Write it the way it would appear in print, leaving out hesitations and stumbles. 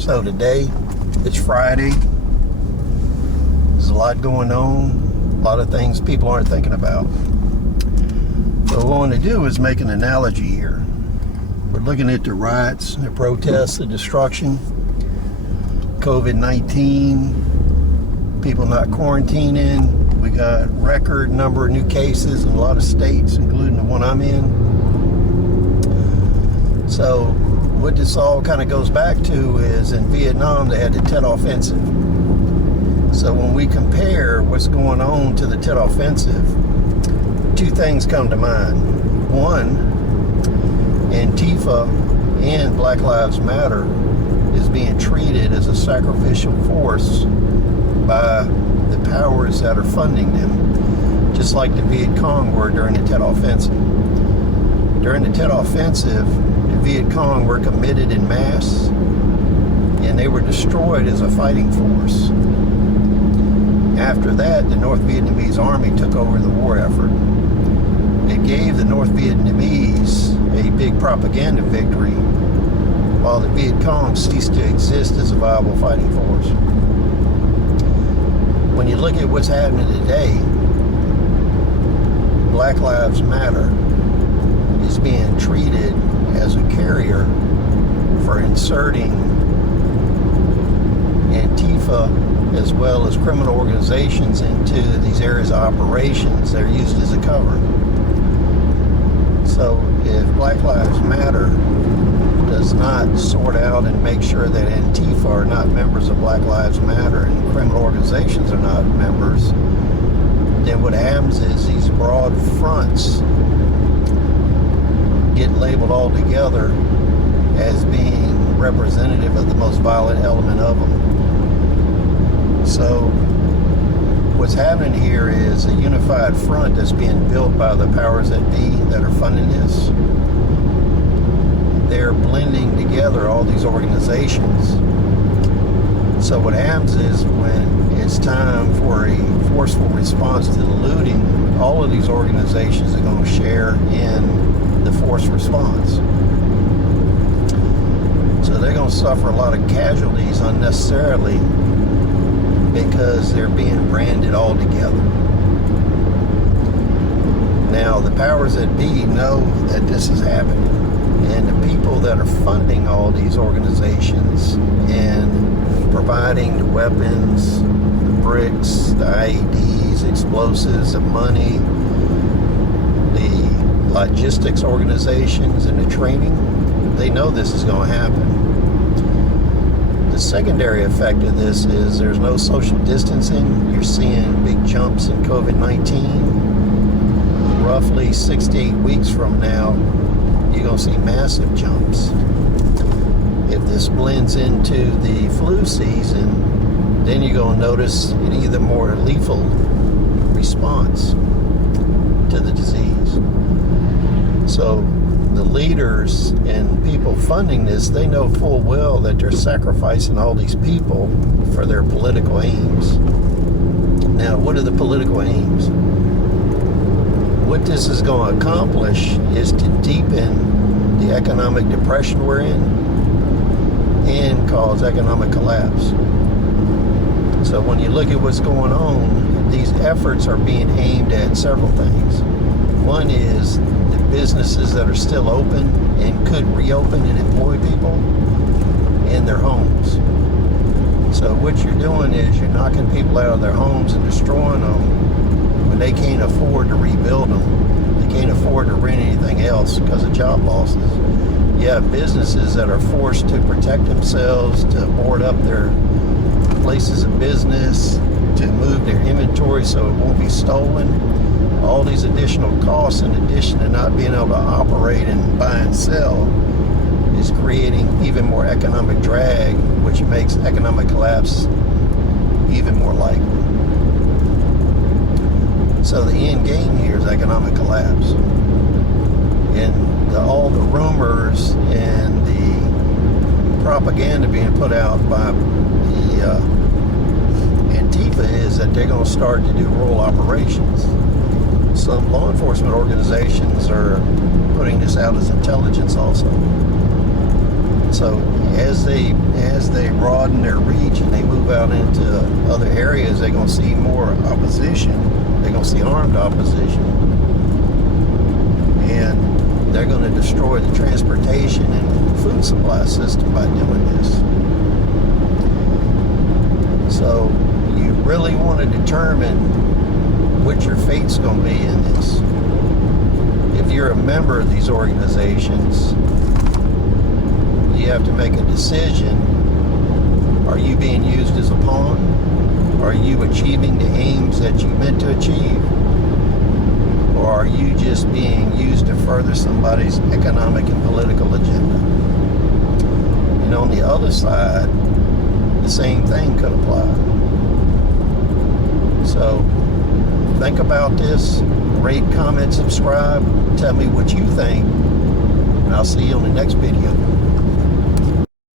So today, it's Friday. There's a lot going on, a lot of things people aren't thinking about. So what I want to do is make an analogy here. We're looking at the riots, the protests, the destruction, COVID-19, people not quarantining. We got record number of new cases in a lot of states, including the one I'm in. So what this all kind of goes back to is in Vietnam, they had the Tet Offensive. So when we compare what's going on to the Tet Offensive, two things come to mind. One, Antifa and Black Lives Matter is being treated as a sacrificial force by the powers that are funding them, just like the Viet Cong were during the Tet Offensive. During the Tet Offensive, the Viet Cong were committed in mass, and they were destroyed as a fighting force. After that, the North Vietnamese army took over the war effort. It gave the North Vietnamese a big propaganda victory, while the Viet Cong ceased to exist as a viable fighting force. When you look at what's happening today, Black Lives Matter is being treated as a carrier for inserting Antifa as well as criminal organizations into these areas of operations that are used as a cover. So if Black Lives Matter does not sort out and make sure that Antifa are not members of Black Lives Matter and criminal organizations are not members, then what happens is these broad fronts get labeled all together as being representative of the most violent element of them. So what's happening here is a unified front that's being built by the powers that be that are funding this. They're blending together all these organizations. So what happens is when it's time for a forceful response to the looting, all of these organizations are going to share in the forced response. So they're going to suffer a lot of casualties unnecessarily because they're being branded all together. Now, the powers that be know that this is happening, and the people that are funding all these organizations and providing the weapons, the bricks, the IEDs, explosives, the money, the logistics organizations, and the training, they know this is going to happen. The secondary effect of this is there's no social distancing. You're seeing big jumps in COVID-19. Roughly 6 to 8 weeks from now, you're going to see massive jumps. If this blends into the flu season, then you're going to notice an even more lethal response to the disease. So the leaders and people funding this, they know full well that they're sacrificing all these people for their political aims. Now, what are the political aims? What this is going to accomplish is to deepen the economic depression we're in and cause economic collapse. So when you look at what's going on, these efforts are being aimed at several things. One is the businesses that are still open and could reopen and employ people in their homes. So what you're doing is you're knocking people out of their homes and destroying them when they can't afford to rebuild them. They can't afford to rent anything else because of job losses. You have businesses that are forced to protect themselves, to board up their places of business, to move their inventory so it won't be stolen. All these additional costs, in addition to not being able to operate and buy and sell, is creating even more economic drag, which makes economic collapse even more likely. So the end game here is economic collapse. And all the rumors and the propaganda being put out by the Antifa is that they're going to start to do rural operations. Some law enforcement organizations are putting this out as intelligence also. So as they broaden their reach and they move out into other areas, they're going to see more opposition. They're going to see armed opposition, and they're going to destroy the transportation and food supply system by doing this. So you really want to determine what your fate's going to be in this. If you're a member of these organizations, you have to make a decision. Are you being used as a pawn? Are you achieving the aims that you meant to achieve? Or are you just being used to further somebody's economic and political agenda? And on the other side, the same thing could apply. So think about this, rate, comment, subscribe, tell me what you think, and I'll see you on the next video.